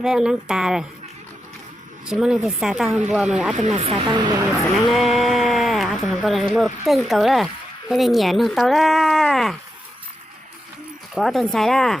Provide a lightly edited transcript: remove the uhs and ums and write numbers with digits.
bé nắng tà rồi chỉ muốn thì xả tao hôm bùa mà ăn từng là xả tao hôm bùa xả nắng nè ăn từng con là mua từng cầu đó thế nên nhảy nó tao đó có tuần xài đó